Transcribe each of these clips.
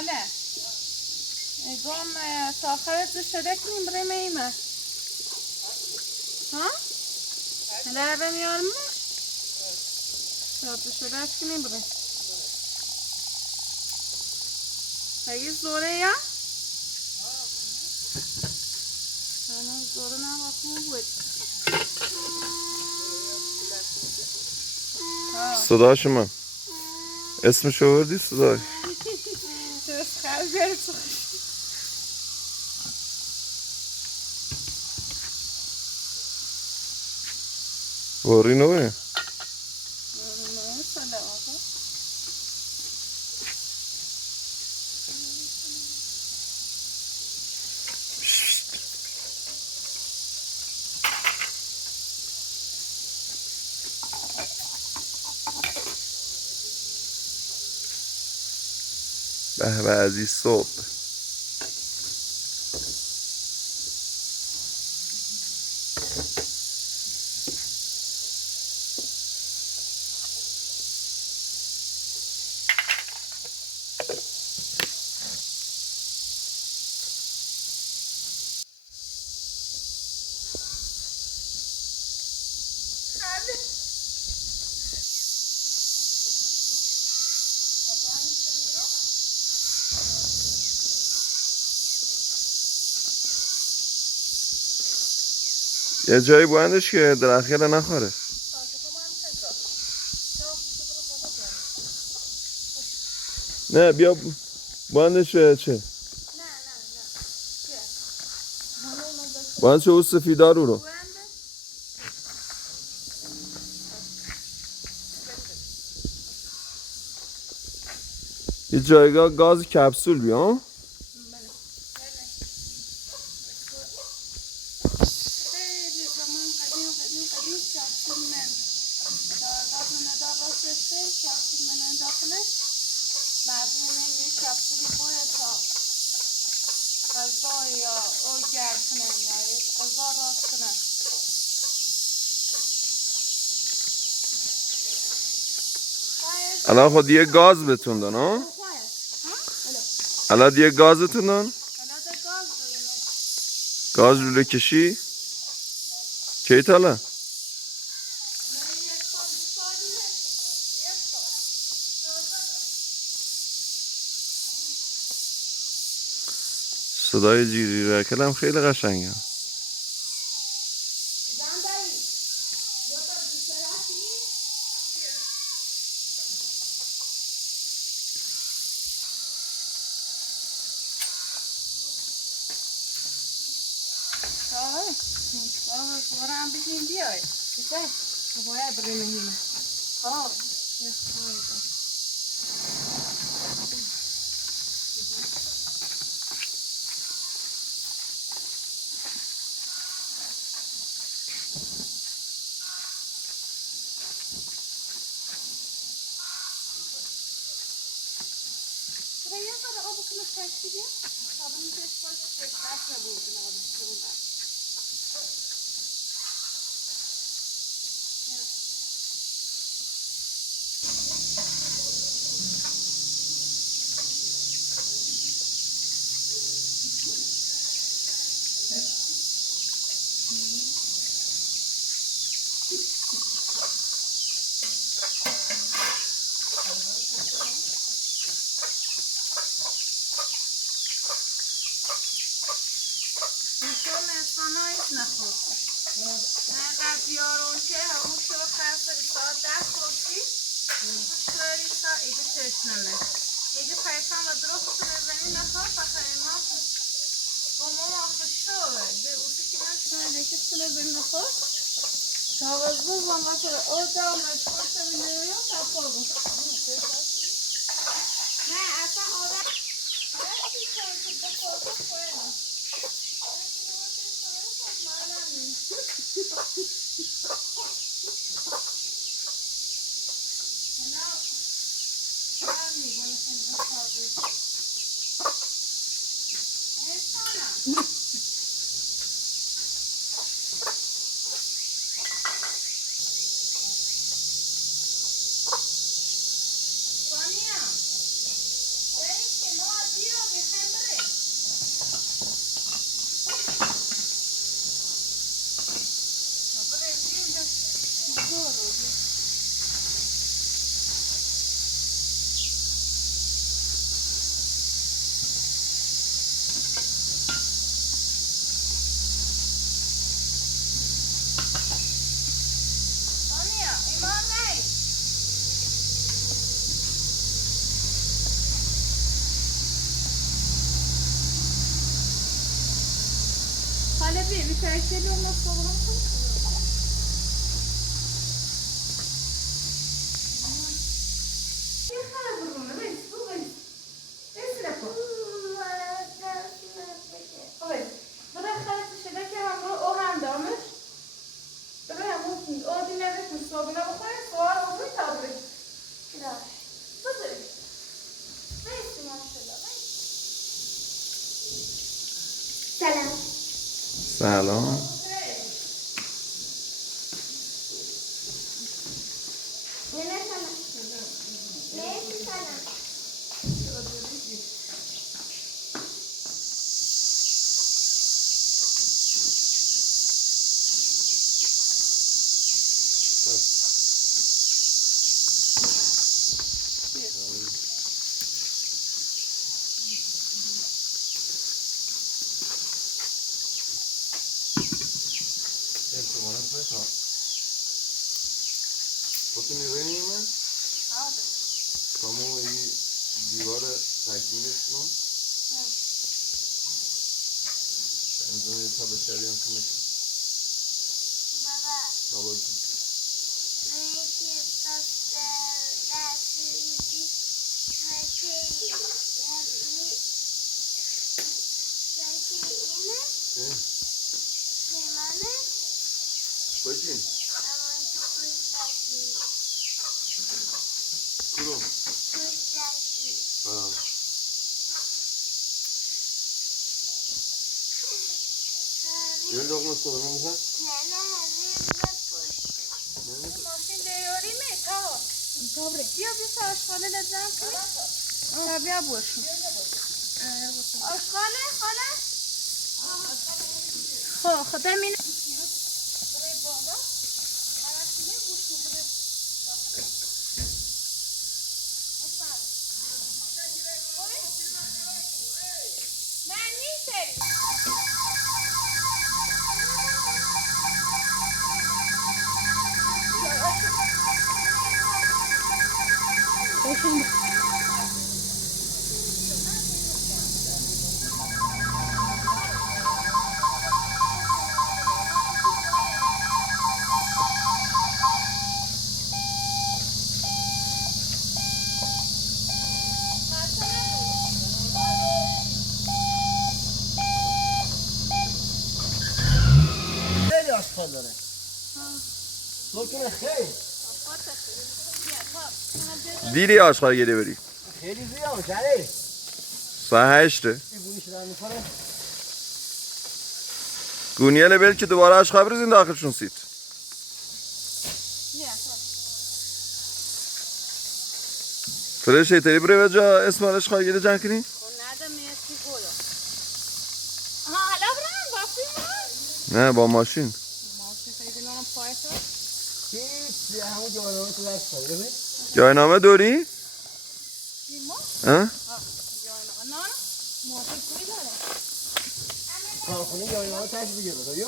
حالا گم تا آخرت شده کنیم بریم ایمه ها؟ هلا بمیارم تا شده کنیم بریم هایی زوره یا؟ هنوز زوره نباخون بود صداش من اسمشو وردی صداش درست خیلی بیاری تو وری نوه نه ساله آقا به به عزیز صبح یه جایی بایندش که درخت نخوره نه بیا بایندش چه بایندش او سفیدارو رو یه جایگاه گاز کپسول بیا الان خود یه گاز بتون دن ها الان یه گازتون دن گاز لوله کشی کی تالا صدای جیری رکل هم خیلی قشنگه هم بگیم بیاید بیشه باید بریم اینه خب حالا بی تاکسی رو نصبورم کن. سلام. سلام. نه سلام. نه سلام. بکنی بریم کامو این دیوار تکمیلش کن انزامی تا بشری هم کمک بابا. بابا جون میگی پس دستی میگی اینه سیمانه باشین اما تو پوش دستی کرو پوش دستی یه لغمه سوالمه بخون نه همین بپوش ماشین دیاری میتا. کابره. بیا بیست آشغاله لازم کنی. بیا باشو. آشغاله خاله. خدا مینه. برای بالا. آراسیه بوشو بره. من نیست. خیلی آشغال داره. دکتر خیلی دیری آشغال گیری بری خیلی زیاد جری. ساعت 8 بیگونی شدن میکنه. گونیه بل که دوباره آشغال بریزین داخلشون سید فرش ایتری بره جا اسم آشغال گیری جمع کنی حالا برم باقی نه با ماشین ماشین خیلی نام پایسته. هیچ همون جوانان تو دست داره ببین. جاینامه دوری؟ ما؟ ها؟ نه ماشین کوی داره. کارخونه جوانان تش بگیره داریم.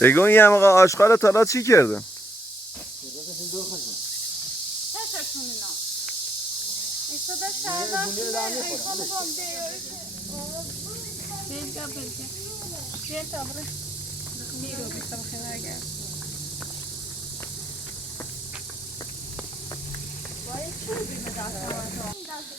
اگه این همه آشغال تالا چی کردن؟ درستش دور خشم. تششون اینا. ایستاده شربت ای خانم هم دیاری بلگا بیل تابره نیرو بیستم خیلی گرد باید چی بیمه دست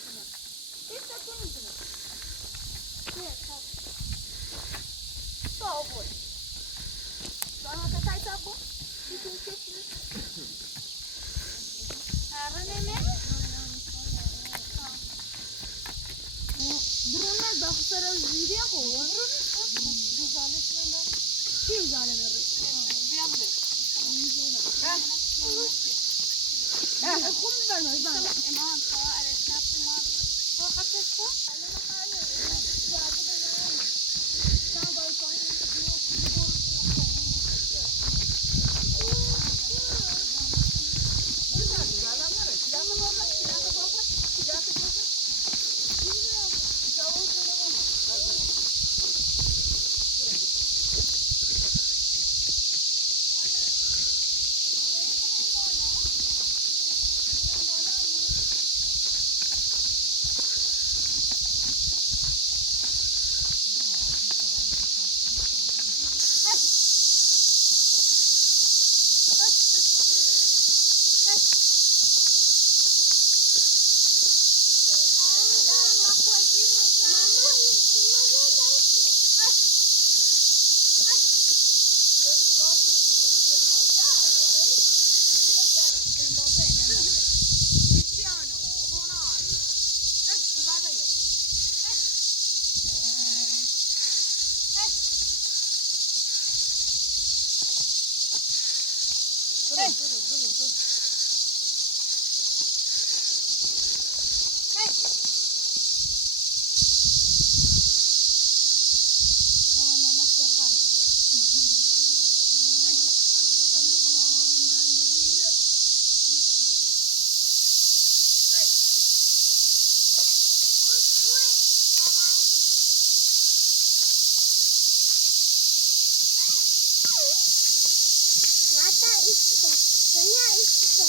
دنیا ایسته.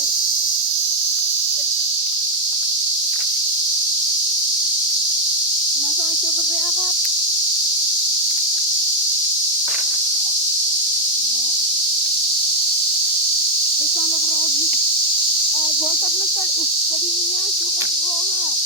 مثلا تو بری عقب. ایشان ببر آبی. وقت بلستر استریانیا شو قط راحت.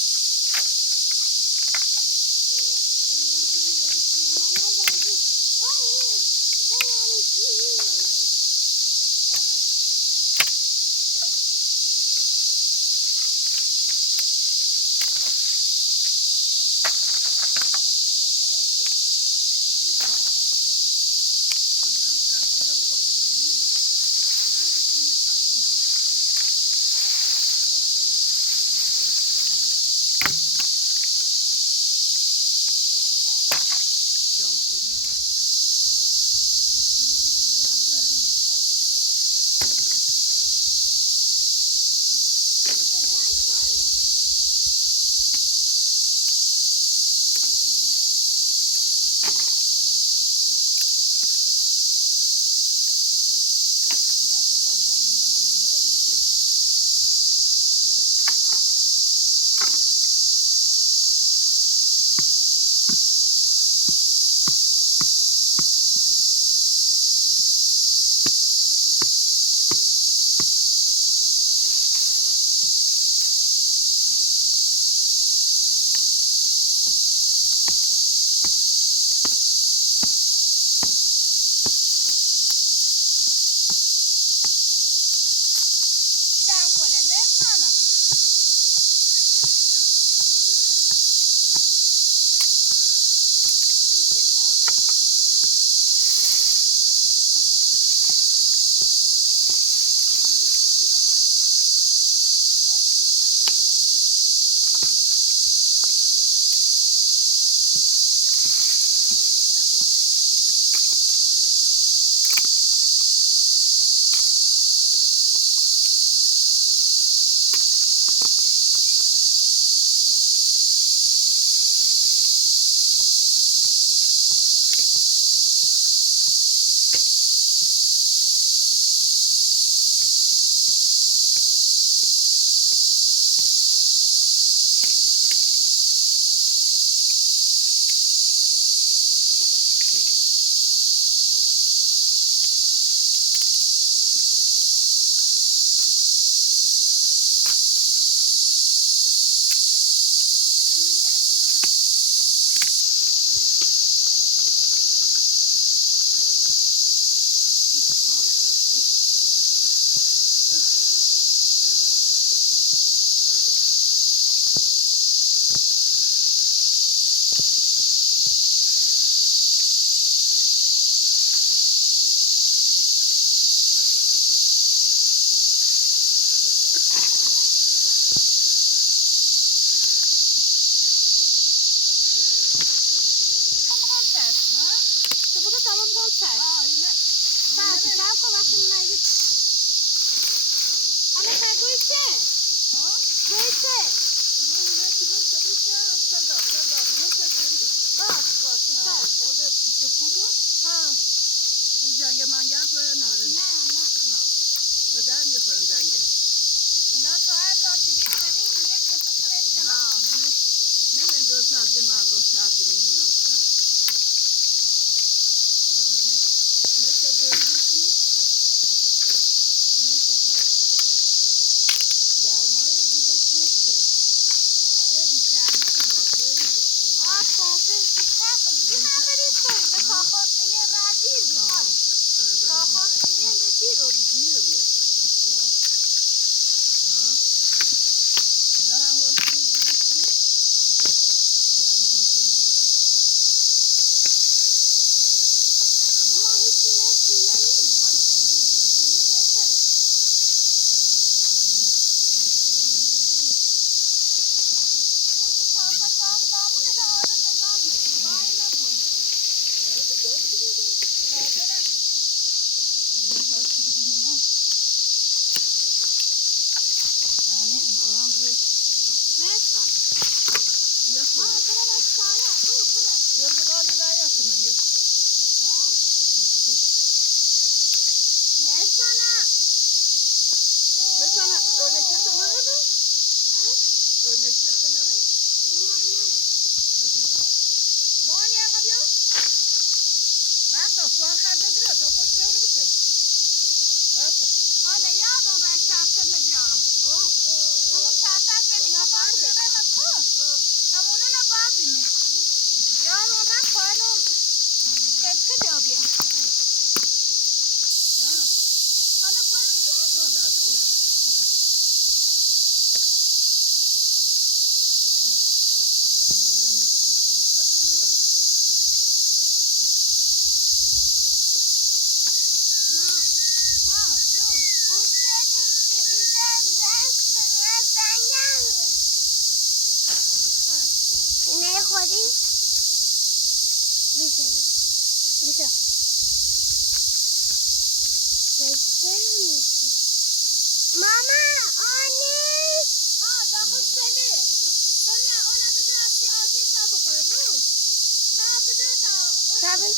جنگ منگل تو ناره نه به در میخورن جنگه نه تو هر جا که بیم همین یه جفت رشته نمین دو ساعت که مردم شهر بودیم اونا مثل داری بکنی مثل خواهد گرمای گیبش کنه که برو خیلی جمعی خیلی زیده خب بیم هم بریسته به کاخاستیمی ردیر بیخواد کاخاستیمی به دیر رو دیر رو بیاد دستی نه هم رو گیبش کنه گرمانو کنه ما هیچی مثل نیست نه بهتره اون که کافا کاف دامونه ده عادت گام میشه بایی نبود حالا یادم را چرتل بیارم همون چرتل که میشه باید بگم کو همونو نبابیم یادم را خواهدم که دیو بیم حالا باید نه خودی بیشه بیشه ماما آنی داخل سله سله اونا بده رفتی آبی تا بخوره رو تا بده تا تابل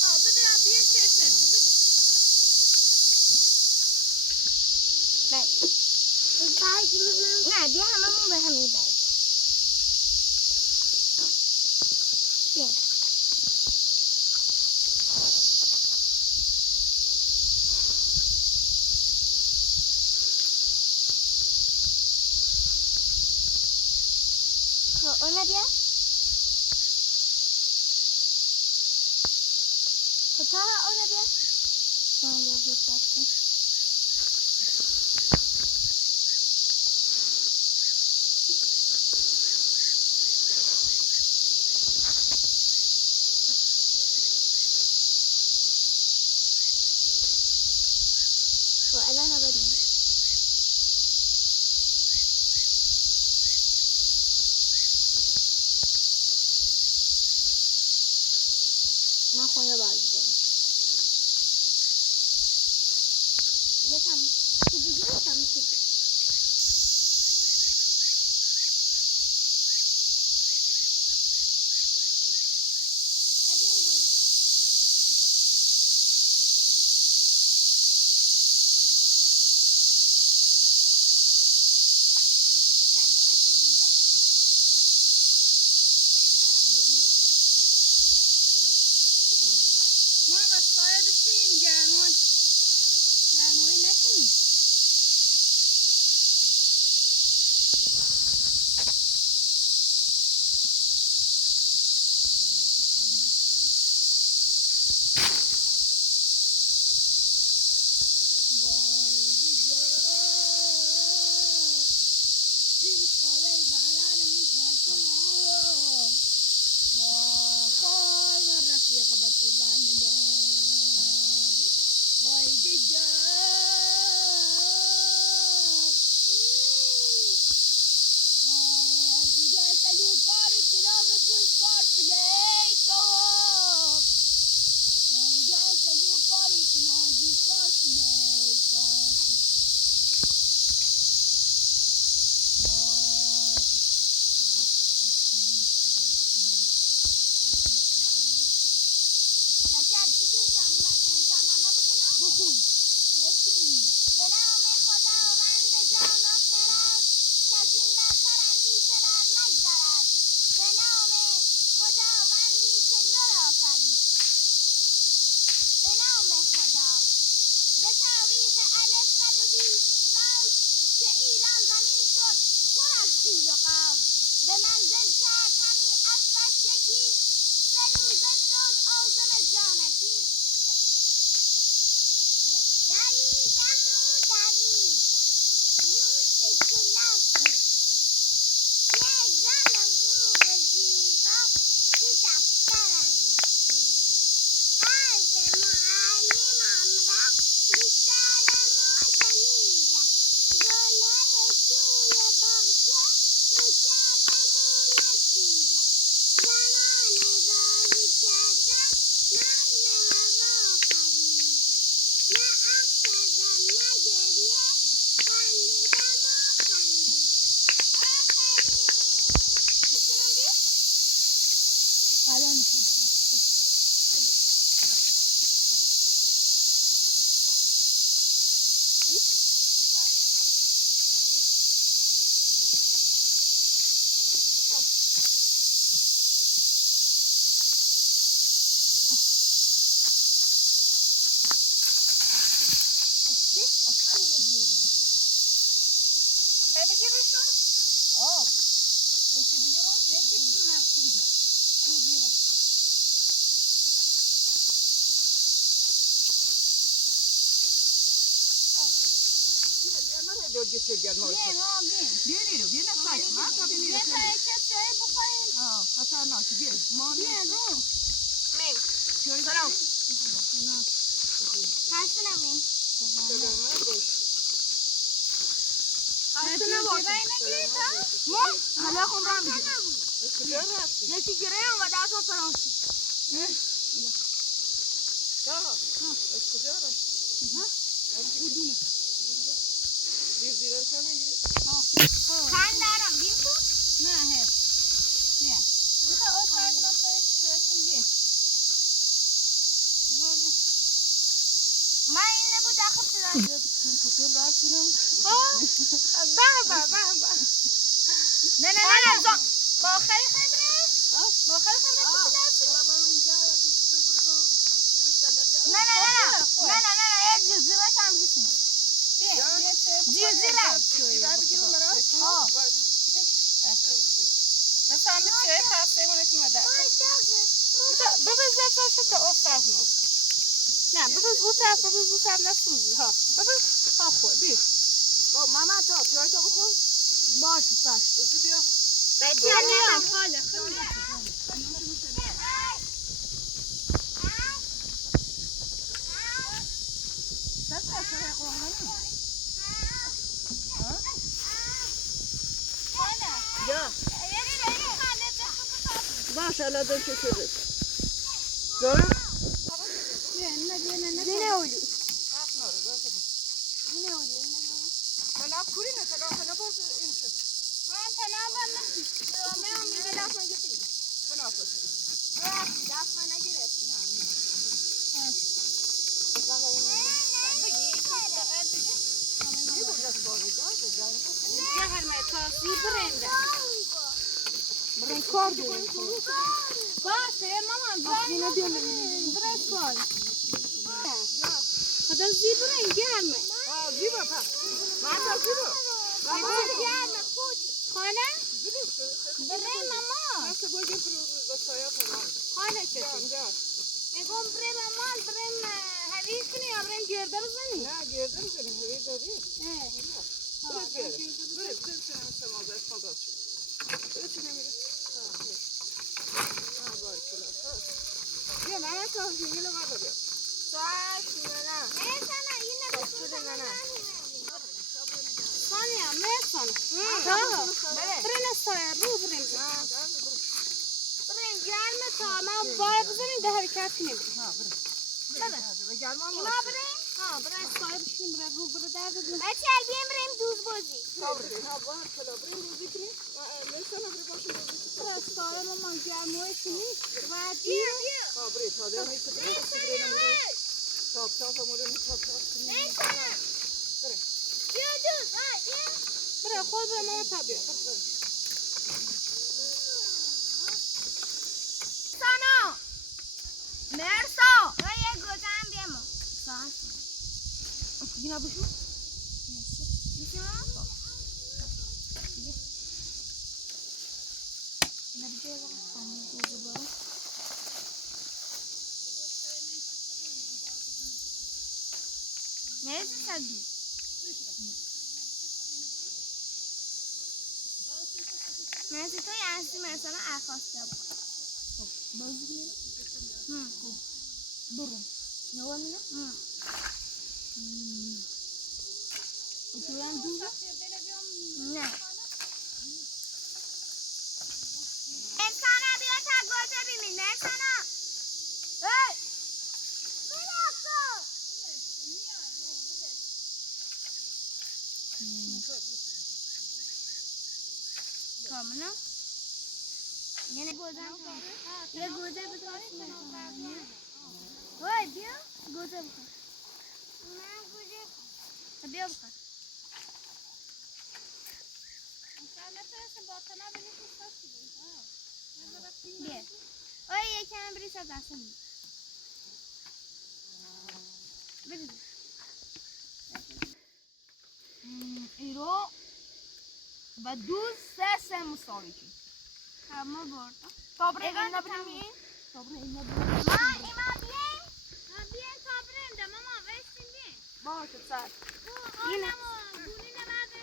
تا بده آبی شیف نشه بده برگ نه بیا هممون به همین برگ بیا خب اونا بیا خب تا اونا بیا اونا بیا کن خب الان آبادیم من خونه بازی دارم یکم که بگیرم کم که ما وسایل بشین گرمای نکنی بخون به نام خداوند جان و خرد که از این برتر اندیشه را نگذرد به نام خداوندی که نور آفرید به نام خدا به تاریخ 1120 سال که ایران زمین شد پر از خیل و قوم به منزل کرد همی اسبش یکی 3 روزه شد عازم جانکی دویدم و دویدم زود به کلاس رسیدم یه زن خوب و زیبا تو دفترم نشیندم حرف معلمم را به سر ما شنیدم گلهای توی باغچه به کردم و نچیدم زمان بازی کردن من به هوا پریدم نه افتادم نه گریه خندیدم و خندیدم آفرین میتونم بیا؟ الان میشین گیت گرم بیا ما بیا بیا نیرو بیا نخواهی ما تا بیا نیرو بیا تا یک چای بخوریم آه خطرناکی بیا ما بیا رو چای سلام خسته نبین خسته نباش ما حالا خون را میگی کجا رفتی؟ یکی گره اومده از اون فرانسی از کجا رفتی؟ از کدومه؟ زیر نگیری؟ خند دارم بیم تو؟ نه هی بیا بخواه او فرق نفترش توشون بیا من این نبود دخل شدن کتول رفتیم نه با خیلی خبره با خیلی خبره کتول رفتیم نه یک جزیره هم گیسیم جزیره بگیرم برای مثلا همین چای خسته مونه کنه ده ببز زفت شد تا افتاد نه ببز او طرف نسوزی ها ببز ها خود بی ماما تا پیای تا بخور باشه بیا بچه هم خاله یا باشه الان دو شده دارم نه اولی من آپ کوری نه تا کنه باز این شد من تنابم من میگه دست من گفتی من آپ دست من نگرفتی هر متاسی برنده برن کار دارم باشه مامان برنده کار خدا زیبره گرمه زیبا پا من تا زیبا گرمه خانه برای مامان nasıl böyle bir saya falan خانه چطور ya میگم برای مامان برای هویج کنی یا برای گرده بزنی ne gördün seni hevi dedi اه böyle sen semazda esmada açıyor böyle çekebilir ha böyle kula ya mama kahveyle var ya ساعت نه نه سنا این نه ثانیه میسان برین استای رو برین برین گرمه تا ما باید بزنیم ده حرکت کنیم اینا برین برین استای بشیم برین رو برین درد بزنیم بچه البیم بریم دوز بازی برین استای ما گرمه کنیم و بیا Top top amore mi top top. برای خود برای ماما تبیه سانا مرسا یه گوزن بیمو ساعت Yine bu şu. Neresi tabii? Neresi to yani mesela arkadaşlar. Durun. Ne var mı? Oturan düzü. Ne? Sana bir atak göze bimin. Ne sana? Hey! Tamam. Yine gözden ya göze bakarsın. Vay diyor. Göze bakar. Ben göze. Tabii bakar. Sen ne tersin batana beni tutsarsın. Bir. Oy yeken biri sadarsın. Bir. ایرو و دوز سه مساوی کی Tamam bordo. Tabre اینا بریم Tabre اینا بریم Ma ima bien. Ha bien tabrem de mama versin bien. باشه سر اینه گونی نمازه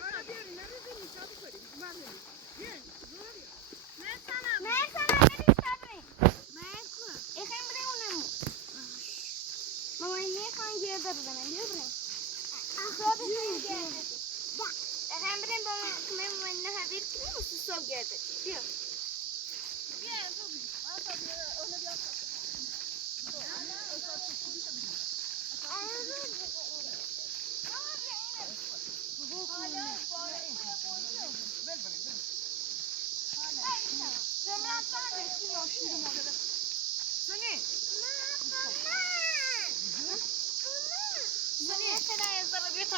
مثلا بریم سبریم ایخیم بریم اونمو ماما این میخوان گرده بزنم بیا بریم صبح بریم گرده ایخیم بریم با ماما این نهویر کنیم و صبح گرده بیا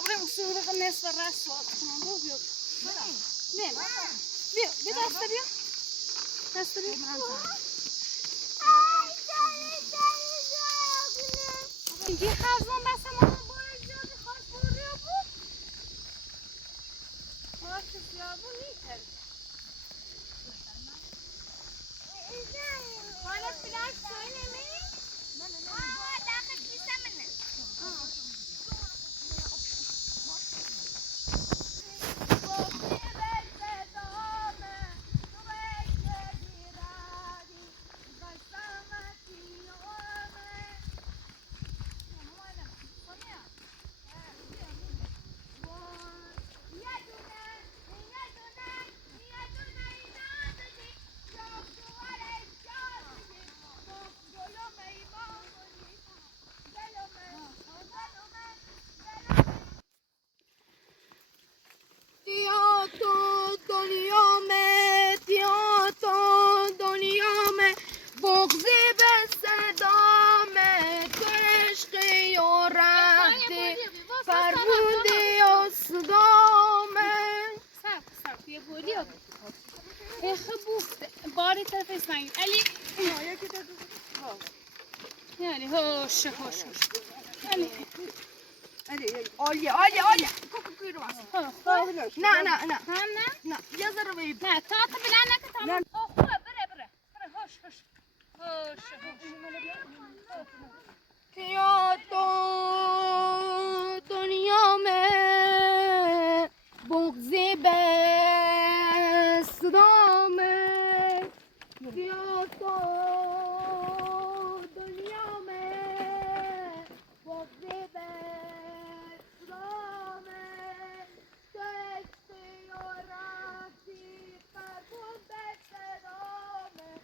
بریم سوره نصف راست وقت کنم بیا بیا بیا دست بیا دست بیا یه خزان بس ما باید زیادی خواست بوریا بود خواست زیاد بود نیتر حالا فلاش توی نمیری؟ آه داخل کیسه منه باری طرف اسمعیل علی یعنی هوش هوش علی عالیه کوکو کیرو نه هم نه یه ذره بی نه تا بلا نکه تمام خوبه بره هوش هوش کیا تو دنیا میں بغضی به صدا میں کیا تو دنیا میں بغضی به صدا میں تو اختیاراتی فرمون به صدا میں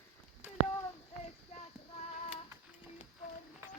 دلم اشکت رفتی فرمون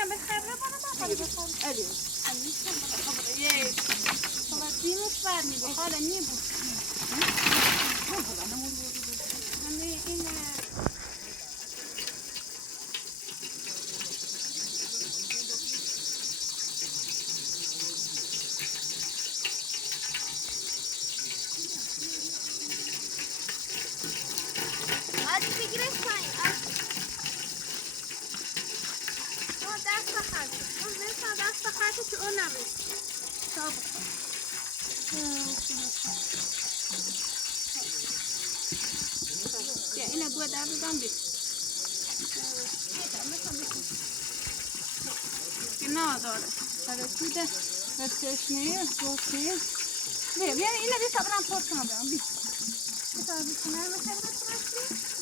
میشم به خبره بانم بخوام الیم میشم به خبره یه خبر دیمش بر می بخاله می بود همه این آج بگیرش پایین ما دست خرده اون نمیتونم دست خرده که اون نمیشه اینه بود در بودم بید نه داره ترکیده و تشنه بوکه بیا اینه بی صبرم پر کنم بیام بی بسار بی کنم مثل بسرشی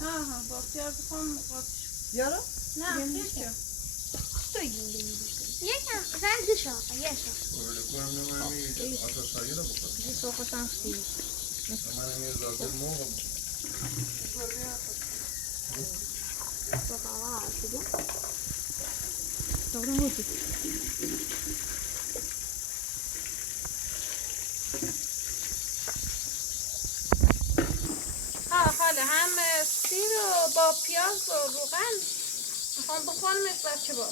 ها با پیاز بخوام یارو نه خیلی یکم رنگش آقا یه شا Öyle koyamıyorum iyi. Ata sayı da bu kadar. bir sokutan suyu Hemen emir zaten ne olur? sokağa atıyor doğru mu? خاله هم سیر و با پیاز و روغن میخوام بخورمش بچه با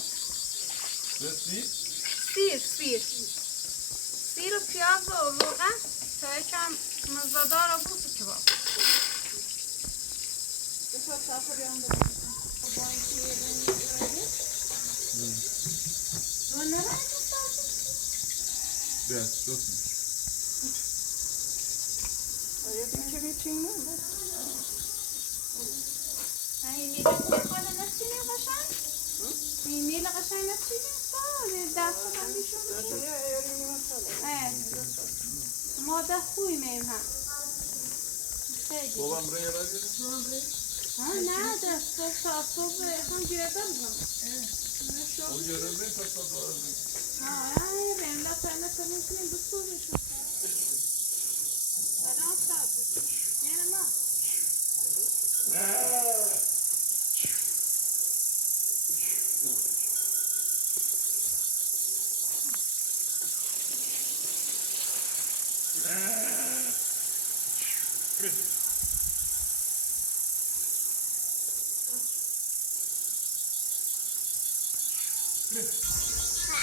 سیر و پیاز و روغن تا یکم مزدار و بود که با Biraz çok mu? این میله خاله نسیمی قشنگ؟ این میله قشنگ نسیمی؟ دست هم بیشون ماده خوی میم هم خیلی Babam buraya gelir. ها نه دست صبح هم گیره دارم O görevde tasarladı. ها ریم لا فرنه کنیم کنیم بسورشون سلام صاحب یعنی ما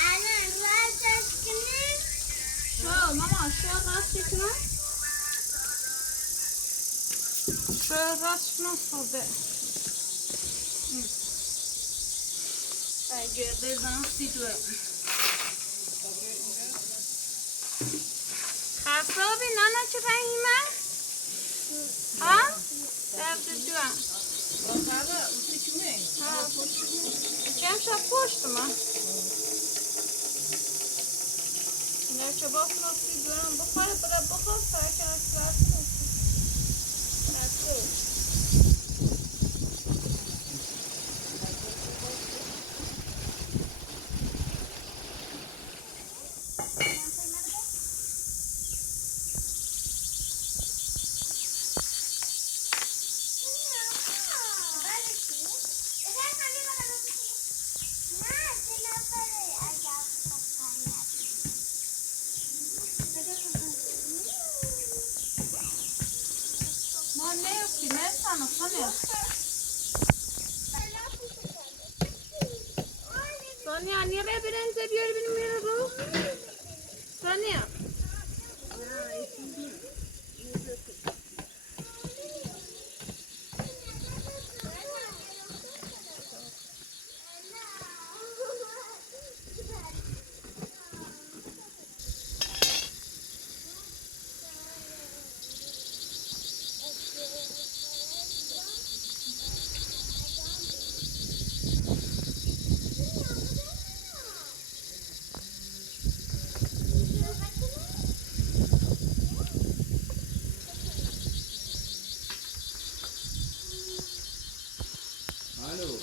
الان راستش کنیم شو ماما شو راست کنم شو راست کنم صبح اگه بزنم سیدوه خفابی نانا چه فهیمه؟ ها؟ دفت جوان چم شب پشت ما نه چه با فلوسی جوان بخوره بلا بخور سرکن از فلوسی ما نیفتی مرسانو خانه سانیا نیره برنزه بیاری بینیم میره رو سانیا الو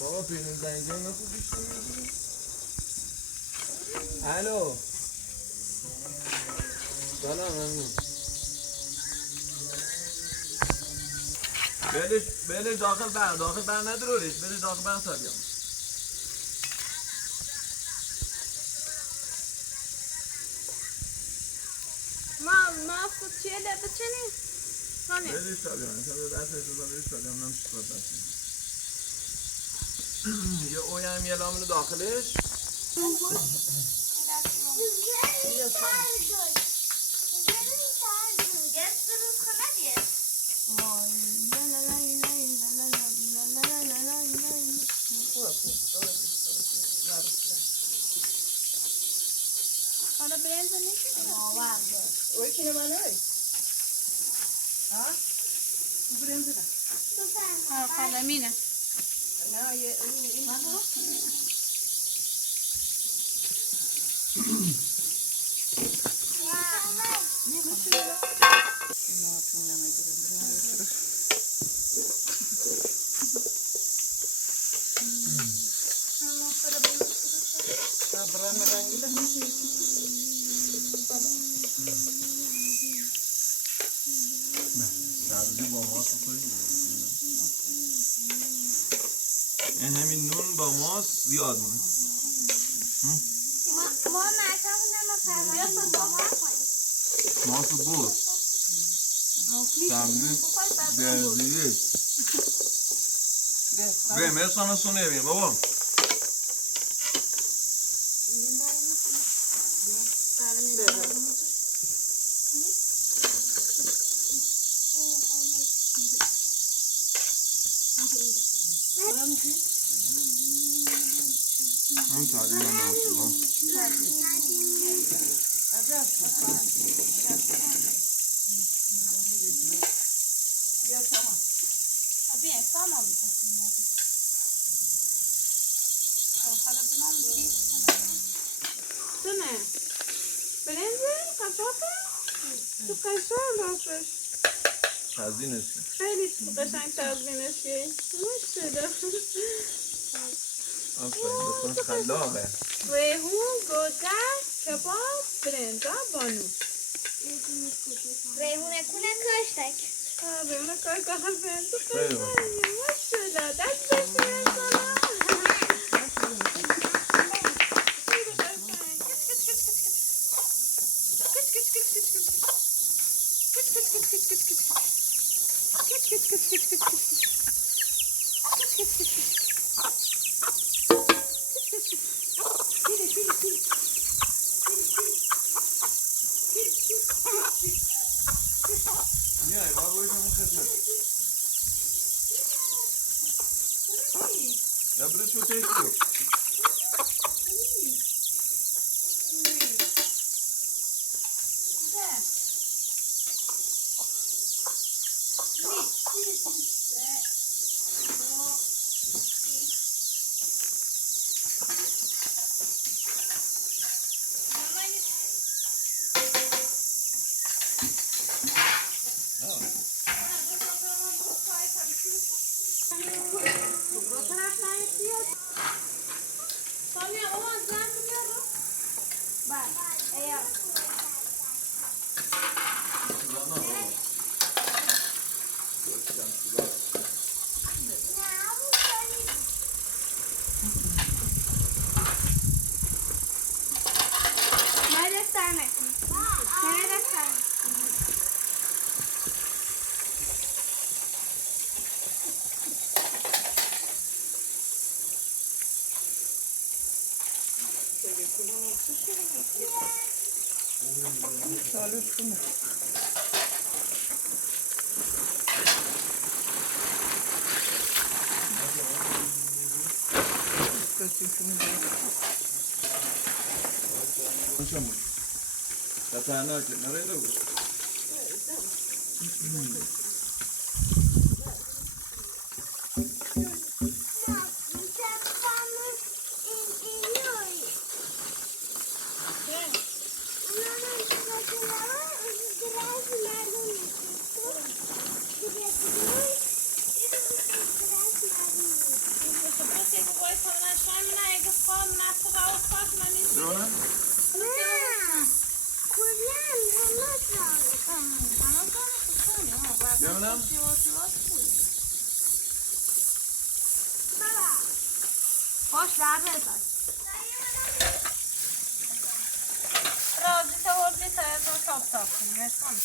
بابا پیرین زنگه نخود بیشتر میگیری الو سلام ممنون بله داخل بر نداروریش بله داخل بر سابیام ما خود چیه لبه چنین سانیا بله سابیام شده دست اجازه بله سابیام نمیشه خود دست یه اویم یه لامن داخلش حالا برنزه نیست Orkine bana öyle. Ha? Bu bremzi de. حالا مینه Ne ye? این همین نون با ماست زیاد مونه ما مرتب نمو ماست بود سمدی درزیدی به مرسانه سونه بیم بابا این تاریه هم بیا شما. Bien, tamam. حالا بنام بگی دونه برنزه قطافه تو قشنگ راستش تزیینش خیلی قشنگ تزیینشه مشکل آفرین بسان خلاقه ریحون گوجه کباب برنجا بانو ریحونه کنه کاشتک ریحون کار کافه تو خیلی قشنگه مشکل دست بشیرن سلام میای با باید همون خدمت یا برو شو تیشتو چالش کنه. Konuşamam. Yatağına açın. Nereye de vur? Doğru. Yavrum. باش در بزن راضی تا وردی تا از اون تاپ تاپ کنیم اشکان